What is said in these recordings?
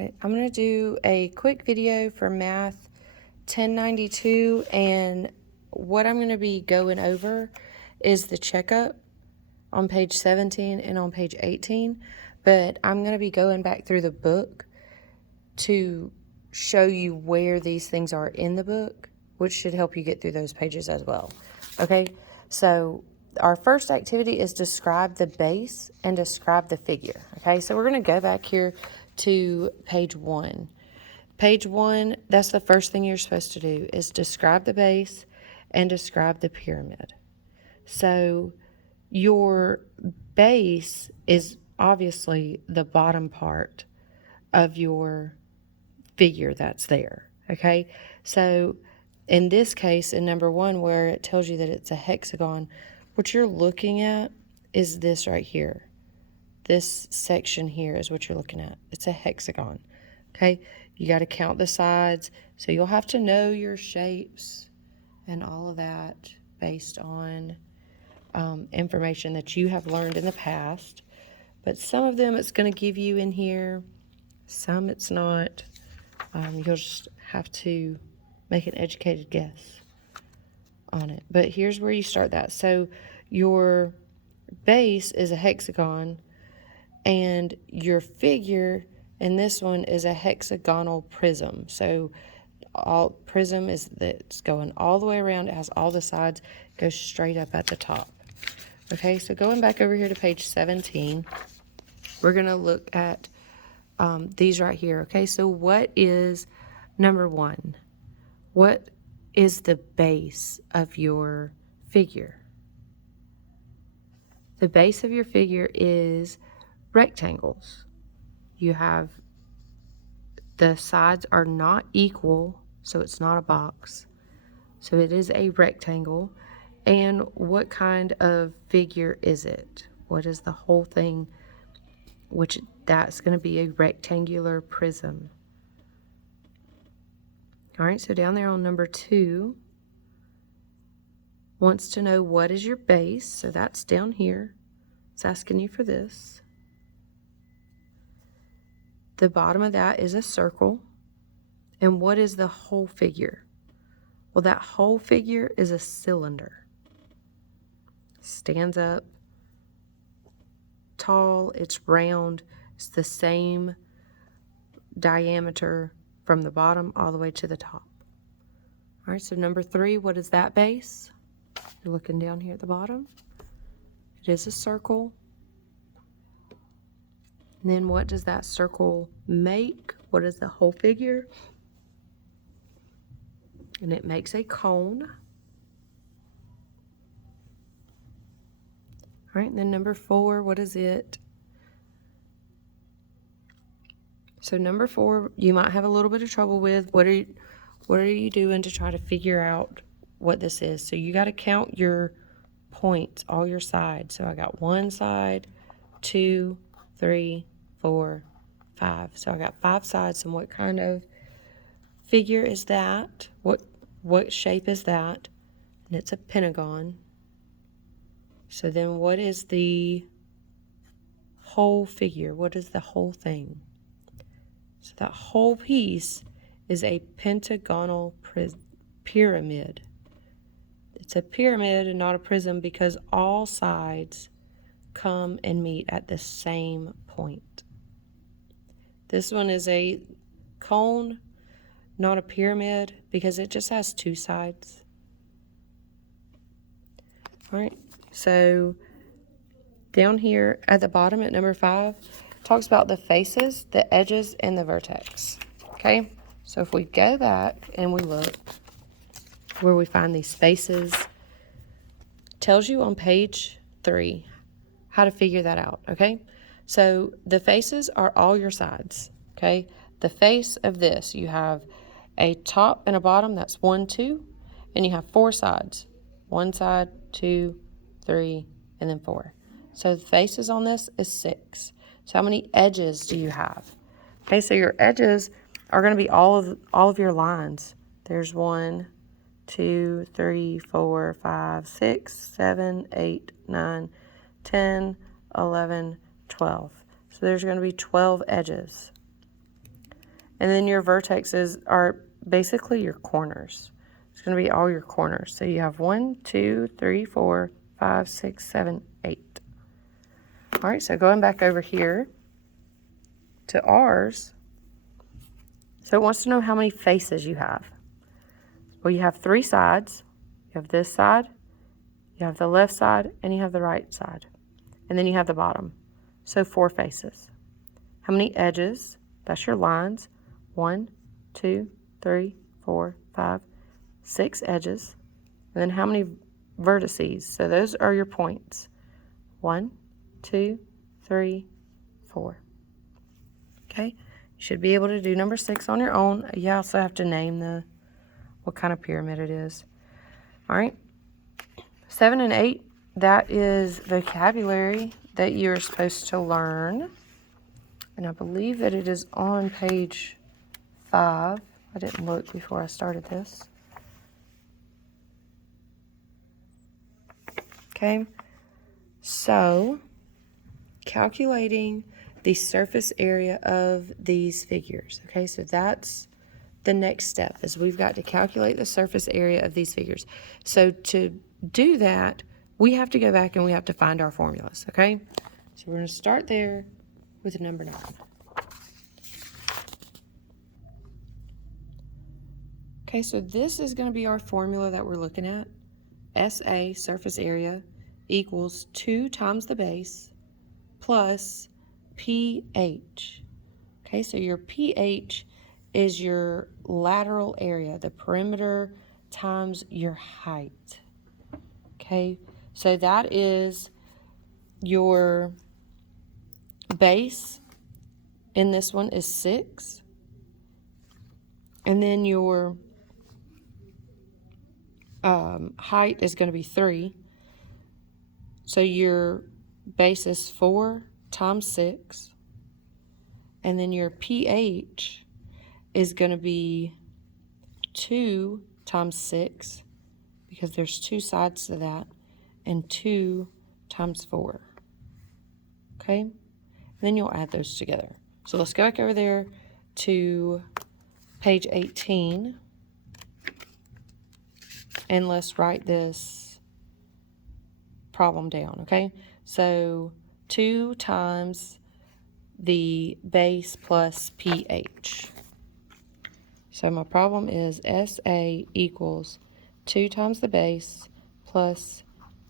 Okay, I'm going to do a quick video for Math 1092, and what I'm going to be going over is the checkup on page 17 and on page 18, but I'm going to be going back through the book to show you where these things are in the book, which should help you get through those pages as well. Okay, so our first activity is describe the base and describe the figure. Okay, so we're going to go back here to page 1. Page 1, that's the first thing you're supposed to do, is describe the base and describe the pyramid. So your base is obviously the bottom part of your figure that's there. Okay, so in this case, in number 1, where it tells you that it's a hexagon, what you're looking at is this right here. This section here is what you're looking at. It's a hexagon. Okay, you got to count the sides, so you'll have to know your shapes and all of that based on information that you have learned in the past. But some of them it's going to give you in here, some it's not. You'll just have to make an educated guess on it. But here's where you start that. So your base is a hexagon, and your figure in this one is a hexagonal prism. So all prism is that's going all the way around. It has all the sides, goes straight up at the top. Okay, so going back over here to page 17, we're going to look at these right here. Okay, so what is number 1? What is the base of your figure? The base of your figure is rectangles. You have the sides are not equal, so it's not a box. So it is a rectangle. And what kind of figure is it? What is the whole thing? Which that's going to be a rectangular prism. All right, so down there on number 2, wants to know what is your base. So that's down here. It's asking you for this. The bottom of that is a circle. And what is the whole figure? Well, that whole figure is a cylinder. Stands up tall, it's round, it's the same diameter from the bottom all the way to the top. All right, so number 3, what is that base? You're looking down here at the bottom. It is a circle. And then what does that circle make? What is the whole figure? And it makes a cone. All right, and then number 4, what is it? So number 4, you might have a little bit of trouble with. What are you doing to try to figure out what this is? So you got to count your points, all your sides. So I got 1 side, 2, 3, 4, 5. So I got 5 sides. And what kind of figure is that? What shape is that? And it's a pentagon. So then what is the whole figure? What is the whole thing? So that whole piece is a pentagonal pyramid. It's a pyramid and not a prism because all sides come and meet at the same point. This one is a cone, not a pyramid, because it just has 2 sides. All right, so down here at the bottom at number 5, talks about the faces, the edges, and the vertex. Okay, so if we go back and we look where we find these faces, tells you on page 3 how to figure that out. Okay, so the faces are all your sides. Okay, the face of this, you have a top and a bottom, that's 1, 2, and you have 4 sides. 1 side, 2, 3, and then 4. So the faces on this is 6. So how many edges do you have? Okay, so your edges are going to be all of your lines. There's 1, 2, 3, 4, 5, 6, 7, 8, 9, 10, 11, 12. So there's going to be 12 edges. And then your vertexes are basically your corners. It's going to be all your corners. So you have 1, 2, 3, 4, 5, 6, 7, 8. All right, so going back over here to ours. So it wants to know how many faces you have. Well, you have 3 sides. You have this side, you have the left side, and you have the right side. And then you have the bottom. So 4 faces. How many edges? That's your lines. 1, 2, 3, 4, 5, 6 edges. And then how many vertices? So those are your points. 1, 2, 3, 4. Okay, you should be able to do number 6 on your own. You also have to name what kind of pyramid it is. All right, 7 and 8, that is vocabulary that you're supposed to learn. And I believe that it is on page 5. I didn't look before I started this. Okay, so calculating the surface area of these figures. Okay, so that's the next step, is we've got to calculate the surface area of these figures. So to do that, we have to go back and we have to find our formulas, okay? So we're going to start there with number 9. Okay, so this is going to be our formula that we're looking at. SA, surface area, equals 2 times the base plus pH. Okay, so your pH is your lateral area, the perimeter times your height. Okay, so that is your base in this one is 6. And then your height is going to be 3. So your base is 4 times 6. And then your pH is going to be 2 times 6, because there's 2 sides to that, and 2 times 4. Okay? And then you'll add those together. So let's go back over there to page 18. And let's write this problem down, okay? So 2 times the base plus pH. So my problem is SA equals 2 times the base plus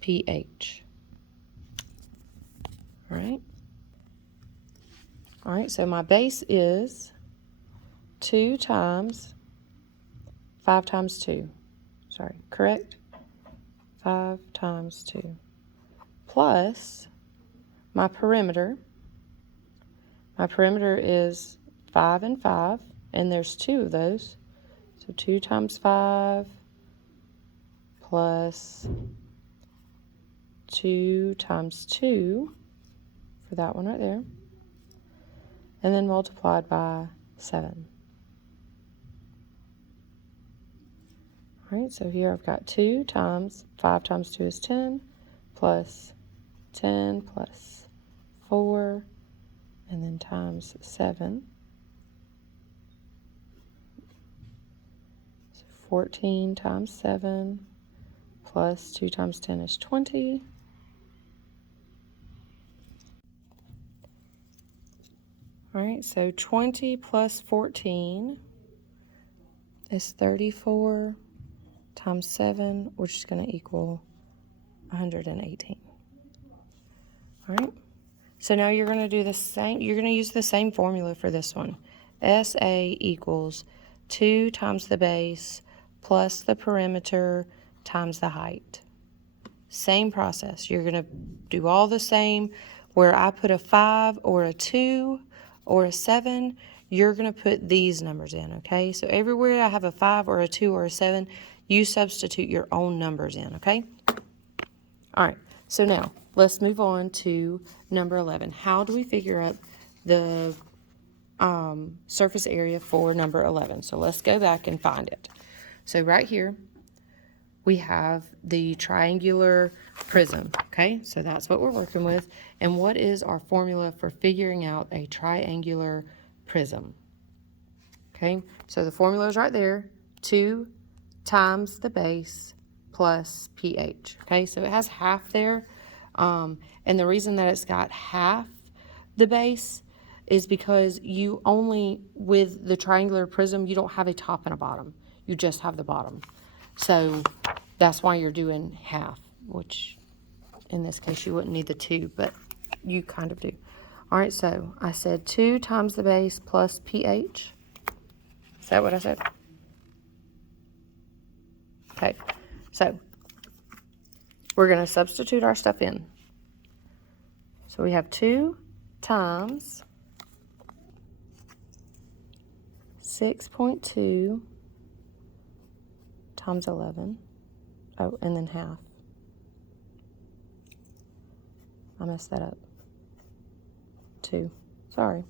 pH. All right? All right, so my base is 2 times 5 times 2. Sorry, correct? 5 times 2. Plus my perimeter. My perimeter is 5 and 5, and there's 2 of those. So 2 times 5 plus 2 times 2 for that one right there. And then multiplied by 7. All right, so here I've got 2 times 5 times 2 is 10, plus 10 plus 4, and then times 7. So 14 times 7 plus 2 times 10 is 20. All right, so 20 plus 14 is 34 times 7, which is going to equal 118. All right, so now you're going to do the same, you're going to use the same formula for this one. SA equals 2 times the base plus the perimeter times the height. Same process. You're going to do all the same. Where I put a 5 or a 2 or a 7, you're going to put these numbers in, okay? So everywhere I have a 5 or a 2 or a 7, you substitute your own numbers in, okay? All right, so now let's move on to number 11. How do we figure out the surface area for number 11? So let's go back and find it. So right here, we have the triangular prism, okay? So that's what we're working with. And what is our formula for figuring out a triangular prism? Okay, so the formula is right there. 2 times the base plus pH. Okay, so it has half there. And the reason that it's got half the base is because you only, with the triangular prism, you don't have a top and a bottom. You just have the bottom. So that's why you're doing half, which in this case you wouldn't need the 2, but you kind of do. All right, so I said 2 times the base plus pH. Is that what I said? Okay, so we're going to substitute our stuff in. So we have 2 times 6.2 times 11. Oh, and then half. I messed that up. 2. Sorry.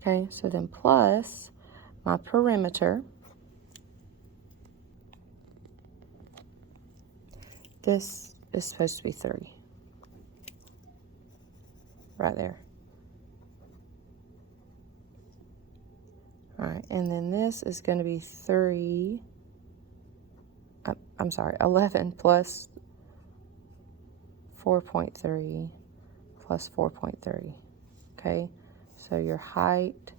Okay, so then plus my perimeter. This is supposed to be 3. Right there. All right, and then this is going to be 11 plus 4.3 plus 4.3. Okay, so your height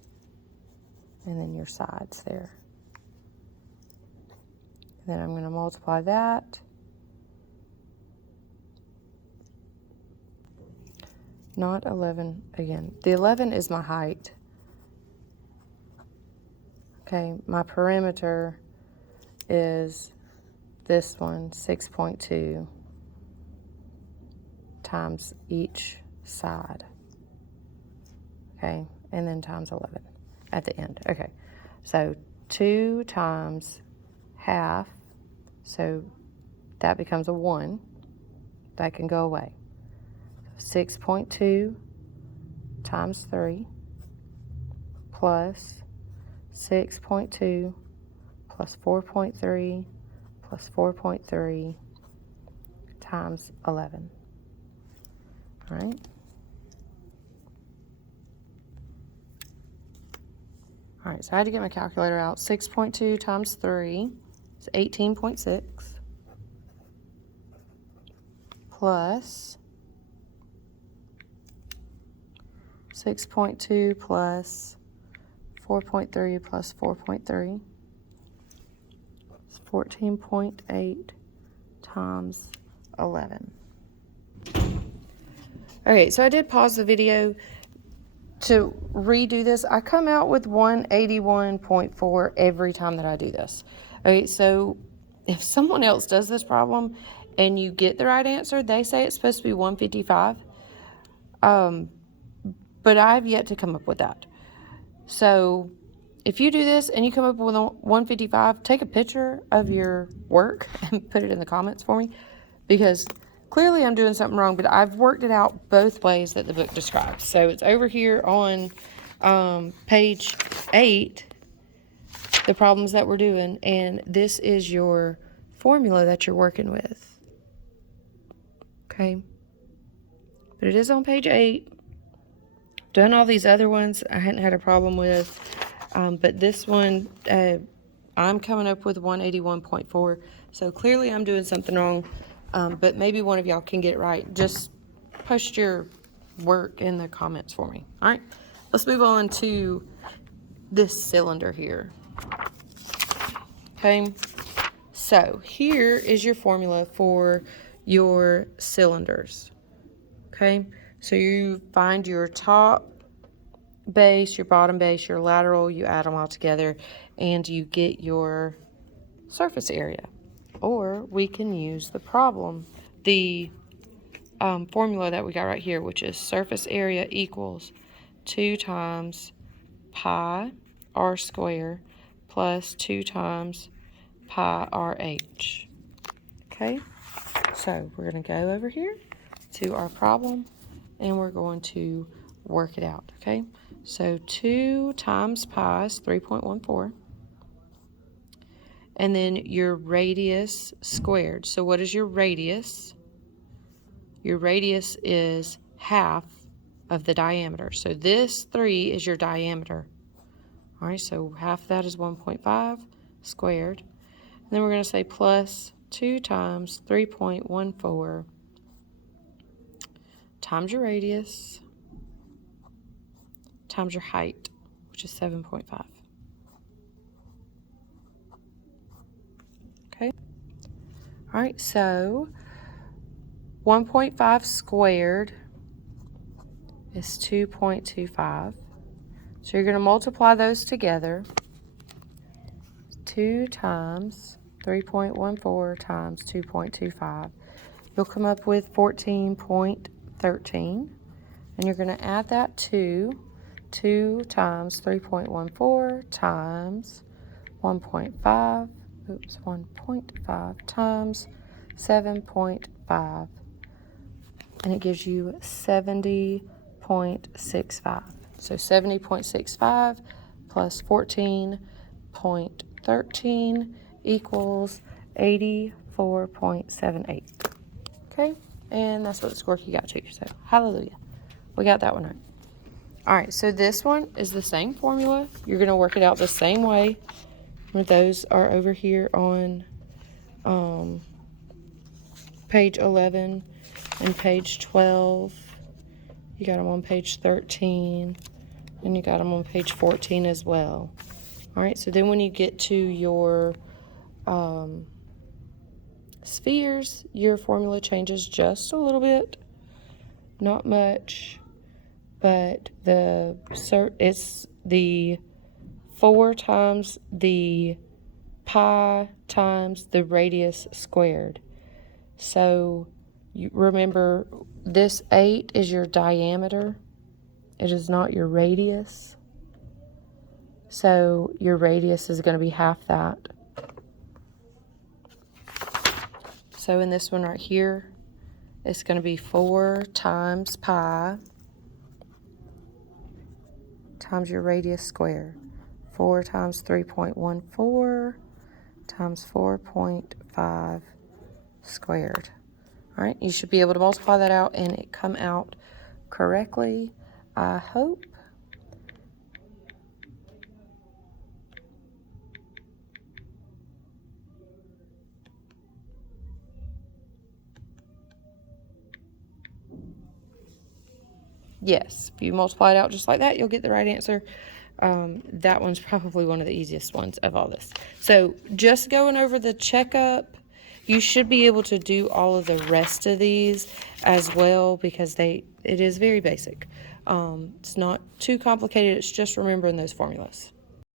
and then your sides there. And then I'm going to multiply that. Not 11 again. The 11 is my height. Okay, my perimeter is this one, 6.2 times each side. Okay, and then times 11 at the end. Okay, so 2 times half, so that becomes a 1. That can go away. 6.2 times 3 plus 6.2 plus 4.3 plus 4.3 times 11. All right. All right, so I had to get my calculator out. 6.2 times 3 is 18.6 plus 6.2 plus 4.3 plus 4.3 is 14.8 times 11. Okay, so I did pause the video to redo this. I come out with 181.4 every time that I do this. Okay, so if someone else does this problem and you get the right answer, they say it's supposed to be 155. But I've yet to come up with that. So if you do this and you come up with 155, take a picture of your work and put it in the comments for me, because clearly I'm doing something wrong, but I've worked it out both ways that the book describes. So it's over here on page 8, the problems that we're doing, and this is your formula that you're working with. Okay? But it is on page 8. Done all these other ones I hadn't had a problem with, but this one I'm coming up with 181.4, so clearly I'm doing something wrong, but maybe one of y'all can get it right. Just post your work in the comments for me. All right, let's move on to this cylinder here. Okay, so here is your formula for your cylinders. Okay, so you find your top base, your bottom base, your lateral, you add them all together, and you get your surface area. Or we can use the formula that we got right here, which is surface area equals 2 times pi r squared plus 2 times pi RH. Okay, so we're going to go over here to our problem, and we're going to work it out. Okay, so 2 times pi is 3.14, and then your radius squared. So what is your radius? Your radius is half of the diameter. So this 3 is your diameter. All right, so half of that is 1.5 squared. And then we're going to say plus 2 times 3.14 times your radius times your height, which is 7.5. Okay. All right, so 1.5 squared is 2.25. So you're going to multiply those together. 2 times 3.14 times 2.25. You'll come up with 14.13. And you're going to add that to 2 times 3.14 times 1.5. 1.5 times 7.5. And it gives you 70.65. So 70.65 plus 14.13 equals 84.78. Okay, and that's what the score you got to. So hallelujah, we got that one right. All right, so this one is the same formula. You're going to work it out the same way. Those are over here on page 11 and page 12. You got them on page 13, and you got them on page 14 as well. All right, so then when you get to your spheres, your formula changes just a little bit, not much, but it's the 4 times the pi times the radius squared. So you remember, this 8 is your diameter. It is not your radius. So your radius is going to be half that. So in this one right here, it's going to be 4 times pi times your radius squared. 4 times 3.14 times 4.5 squared. All right, you should be able to multiply that out and it come out correctly, I hope. Yes, if you multiply it out just like that, you'll get the right answer. That one's probably one of the easiest ones of all this. So just going over the checkup, you should be able to do all of the rest of these as well, because it is very basic. It's not too complicated. It's just remembering those formulas.